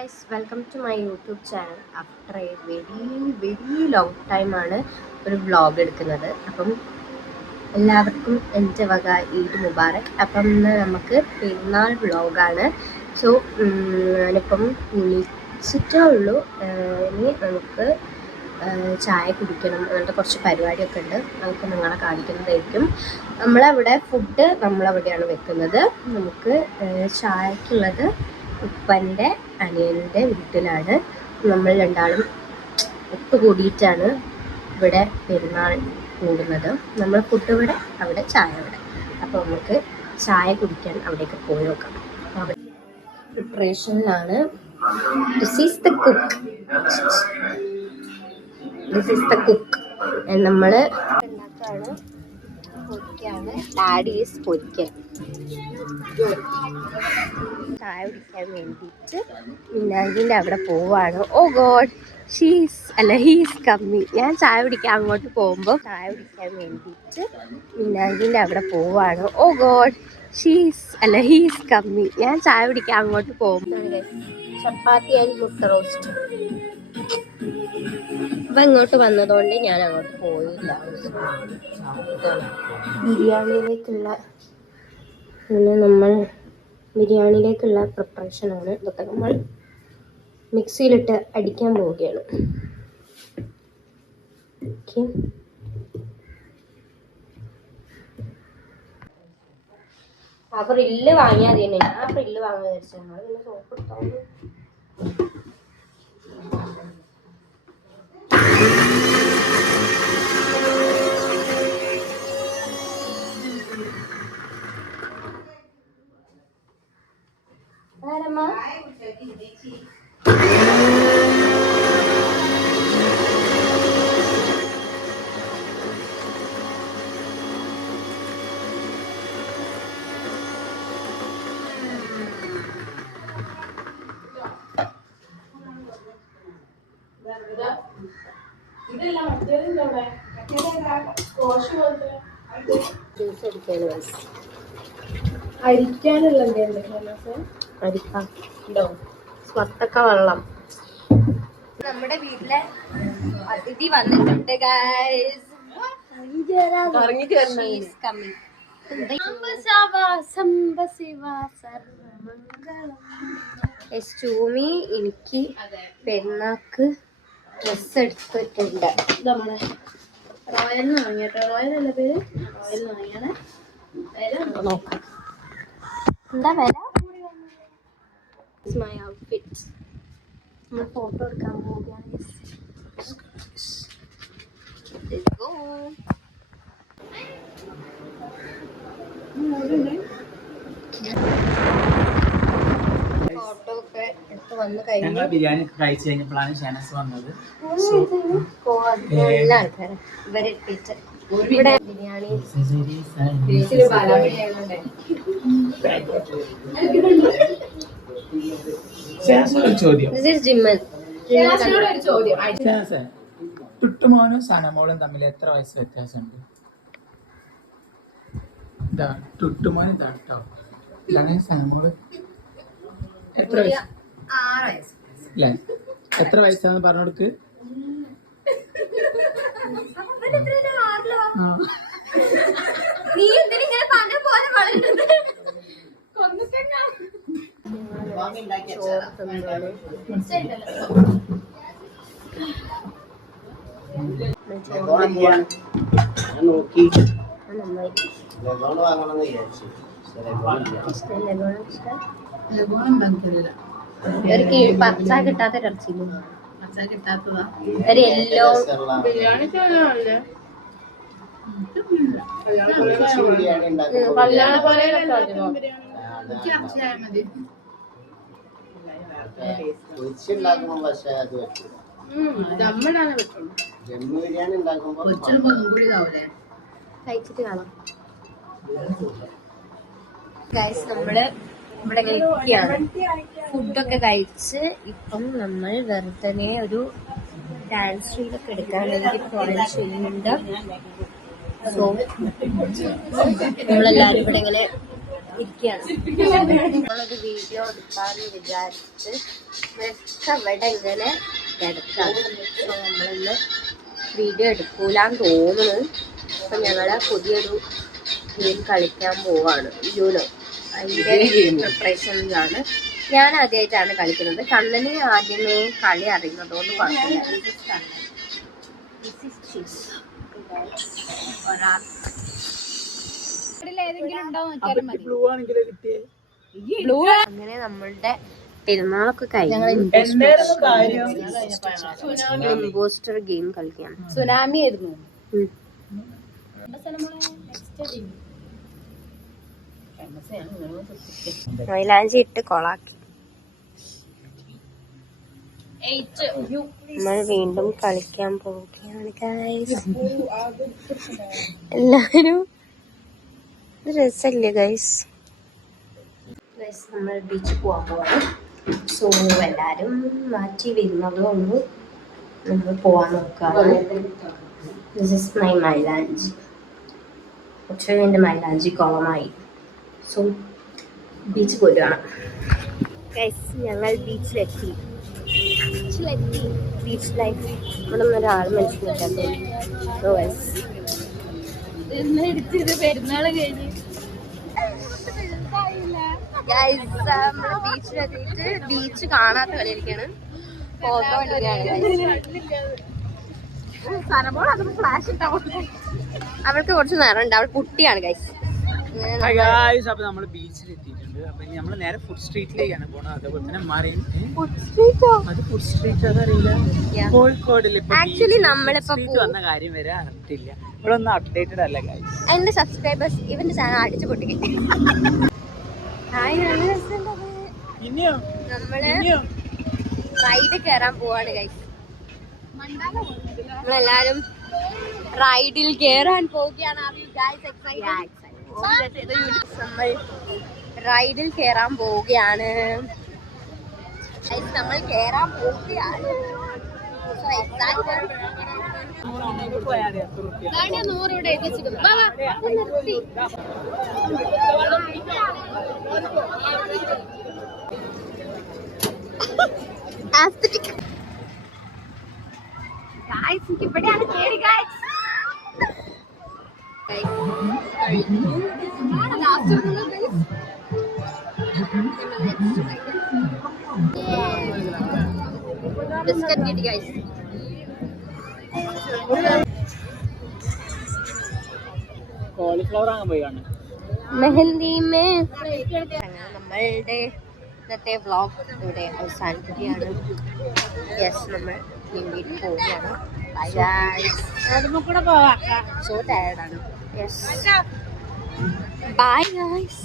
Guys, welcome to my YouTube channel. After a very long ടൈമാണ് ഒരു vlog എടുക്കുന്നത്. അപ്പം എല്ലാവർക്കും എൻ്റെ വക ഈദ് മുബാറക്. അപ്പം ഇന്ന് നമുക്ക് പെരുന്നാൾ വ്ളോഗാണ്. സോ ഞാനിപ്പം കുളിച്ചിട്ടേ ഉള്ളൂ. ഇനി നമുക്ക് ചായ കുടിക്കണം, അങ്ങനത്തെ കുറച്ച് പരിപാടിയൊക്കെ ഉണ്ട്. നമുക്ക് നിങ്ങളെ കാണിക്കുന്നതായിരിക്കും. നമ്മളവിടെ ഫുഡ് നമ്മളവിടെയാണ് വെക്കുന്നത്. നമുക്ക് ചായക്കുള്ളത് ഉപ്പൻ്റെ അനിയൻ്റെ വീട്ടിലാണ്. നമ്മൾ രണ്ടാളും ഒത്തുകൂടിയിട്ടാണ് ഇവിടെ പെരുന്നാൾ കൂടുന്നത്. നമ്മൾ ഫുഡ് ഇവിടെ, അവിടെ ചായ ഇവിടെ. അപ്പോൾ നമുക്ക് ചായ കുടിക്കാൻ അവിടേക്ക് പോയി നോക്കാം. പ്രിപ്പറേഷനിലാണ്. This is the cook. നമ്മൾ ഉണ്ടാക്കുകയാണ്, പൊരിക്കാണ്. Daddy is പൊരിക്കൽ. ചായ കുടിക്കാൻ വേണ്ടിയിട്ട് മിന്നാങ്കിൻ്റെ അവിടെ പോവാണ്. ഓ ഗോഡ്, ഹീസ് കമ്മിങ്. ഞാൻ ചായ കുടിക്കാൻ അങ്ങോട്ട് പോകുമ്പോൾ ചായ കുടിക്കാൻ വേണ്ടിയിട്ട് മിന്നാങ്കിൻ്റെ അവിടെ പോവാണ്. ഓ ഗോഡ്, ഹീസ് കമ്മിങ്. ഞാൻ ചായ കുടിക്കാൻ അങ്ങോട്ട് പോകുമ്പോൾ ചപ്പാത്തി ആൻഡ് മുട്ട റോസ്റ്റ്. അപ്പം ഇങ്ങോട്ട് വന്നതുകൊണ്ട് ഞാൻ അങ്ങോട്ട് പോയില്ല. ബിരിയാണിയിലേക്കുള്ള പ്രിപ്പറേഷനാണ് ഇതൊക്കെ. നമ്മൾ മിക്സിയിലിട്ട് അടിക്കാൻ പോവുകയാണ്. ഓക്കെ, ആ ഫ്രില്ല് വാങ്ങിയാൽ മതി. ഞാൻ ഫ്രില്ല് വാങ്ങാൻ വിചാരിച്ചു. നമ്മൾ പിന്നെ സോപ്പ് എടുത്തോളൂ. ജ്യൂസ് അടിക്കാണ്. അരിക്കാനുള്ള സ്വത്തൊക്ക വെള്ളം. നമ്മുടെ വീട്ടിലെ അതിഥി വന്നിട്ടുണ്ട് ഗൈസ്. എനിക്ക് പെരുന്നാക്ക് ഡ്രസ് എടുത്തിട്ടുണ്ട്. നമ്മളെ റോയൽ വാങ്ങിട്ടോ. റോയൽ അല്ല പേര്, റോയൽ വാങ്ങിയാണ്. നോക്കാം എന്താ വില. My outfit. നമ്മൾ ഫോട്ടോ എടുക്കാൻ പോവുകയാണ്. ഫോട്ടോ ഒക്കെ എടുത്ത് വന്ന് കഴിഞ്ഞു. ബിരിയാണി കഴിച്ചു കഴിഞ്ഞപ്പോഴാണ് ഷാനസ് വന്നത്. എല്ലാ ആൾക്കാരും ഇവരെത്തിയിട്ട് ഇവിടെ ബിരിയാണി ടുട്ടുമോനും സനമോളും തമ്മിൽ എത്ര വയസ്സ് വ്യത്യാസമുണ്ട്? ഇതാ ടുട്ടുമോനും ഇതാ കേട്ടോ. ഇതാണ് സനമോള്. എത്ര വയസ്സ്? 6 വയസ്സ് അല്ലേ? എത്ര വയസ്സാന്ന് പറഞ്ഞോടുക്ക്. പച്ച കിട്ടാത്ത ഇറച്ചിയില്ല. ഒരു യെല്ലോ ബിരിയാണി കഴിച്ചിട്ട് കാണാം. ഗൈസ്, നമ്മള് ഇവിടെ കഴിക്കുകയാണ്. ഫുഡൊക്കെ കഴിച്ച് ഇപ്പം നമ്മൾ വെറുതെ ഒരു ഡാൻസ് റീലൊക്കെ എടുക്കാൻ വേണ്ടി പ്ലാൻ ചെയ്യുന്നുണ്ട്. സോ നമ്മളെല്ലാരും ഇവിടെ ഇങ്ങനെ ഇരിക്കുകയാണ്. നമ്മളൊരു വീഡിയോ എടുക്കാമെന്ന് വിചാരിച്ചിട്ട് ഇവിടെ ഇങ്ങനെ കിടക്കാണ്. അപ്പോൾ നമ്മളിന്ന് വീഡിയോ എടുക്കൂലാന്ന് തോന്നുന്നു. അപ്പം ഞങ്ങൾ പുതിയൊരു ഗെയിം കളിക്കാൻ പോവാണ്. യൂനോ അതിൻ്റെ പ്രിപ്പറേഷനിലാണ്. ഞാൻ ആദ്യമായിട്ടാണ് കളിക്കുന്നത്. കണ്ണന് ആദ്യമേ കളി അറിയുന്നതുകൊണ്ട് കുഴപ്പമില്ല. അങ്ങനെ നമ്മളുടെ പെരുന്നാളൊക്കെ കഴിഞ്ഞു. ഇമ്പോസ്റ്റർ ഗെയിം കളിക്കാം. സുനാമി ആയിരുന്നു. മൈലാഞ്ചി ഇട്ട് കൊളാക്കി. നമ്മൾ വീണ്ടും കളിക്കാൻ പോവുകയാണ് ഗൈസ്. എല്ലാരും രസല്ലേ ഗൈസ്? നമ്മൾ ബീച്ചിൽ പോകാൻ പോവാണ്. സോ എല്ലാരും മാറ്റി വരുന്നത് കൊണ്ട് നമ്മൾ പോവാൻ നോക്കാണ്. ദിസ് ഇസ് മൈ മൈലാഞ്ചി. പക്ഷേ എൻ്റെ മൈലാഞ്ചി കുളമായി. സോ ബീച്ച് പോരുകയാണ് ഗൈസ്. ഞങ്ങൾ ബീച്ചിലെത്തി. ബീച്ച് ലൈഫ് ഇവിടെ നിന്ന് ഒരാൾ മനസ്സിലാക്കാത്ത പെരുന്നാള് കഴിഞ്ഞ് ബീച്ചിലെത്തിയിട്ട് ബീച്ച് കാണാത്ത കളിയിരിക്കാണ്. ഫോട്ടോ അവൾക്ക് കുറച്ച് നേരം ഉണ്ട്. അവൾ കുട്ടിയാണ് ഗൈസ്. അപ്പൊ നമ്മള് ബീച്ചിൽ എത്തിയിട്ടുണ്ട്. അപ്പൊ നമ്മള് നേരെ ഫുഡ് സ്ട്രീറ്റിലേക്കാണ് പോണത്. അതേപോലെ തന്നെ മറൈൻ അത് ഫുഡ് സ്ട്രീറ്റ് അതറിയില്ല. കോഴിക്കോടില് ആക്ച്വലി നമ്മളിപ്പോ വന്ന കാര്യം വരെ അറിഞ്ഞിട്ടില്ല. ഇവിടെ ഒന്നും അപ്ഡേറ്റഡ് അല്ല ഗൈസ്. എന്റെ സബ്സ്ക്രൈബേഴ്സ് ഇവന്റെ ചാനൽ അടിച്ചു പൊട്ടിക്കും. ഇനിയോ നമ്മള് റൈഡ് കയറാൻ പോവാണ് ഗൈസ്. നമ്മളെല്ലാരും റൈഡിൽ കയറാൻ പോവുകയാണ്. നമ്മൾ റൈഡിൽ കയറാൻ പോവുകയാണ്. നമ്മൾ കയറാൻ പോവുകയാണ്. 100 ഇവിടെ എത്തിച്ചിട്ടുണ്ട്. ഇവിടെയാണ് കേറി ഗൈസ്. ബിസ്ക്കറ്റ് കിട്ടി ഗൈസ്. കോളിഫ്ലവർ ആകാൻ പോയി കാണാൻ. മെഹന്തി നമ്മളുടെ ഇന്നത്തെ വ്ളോഗ് ഇവിടെ അവസാനിക്കുകയാണ്. യെസ്, നമ്മൾ വീട്ടിൽ പോവുകയാണ്. സോ ടയർഡാണ്. Yes, bye guys.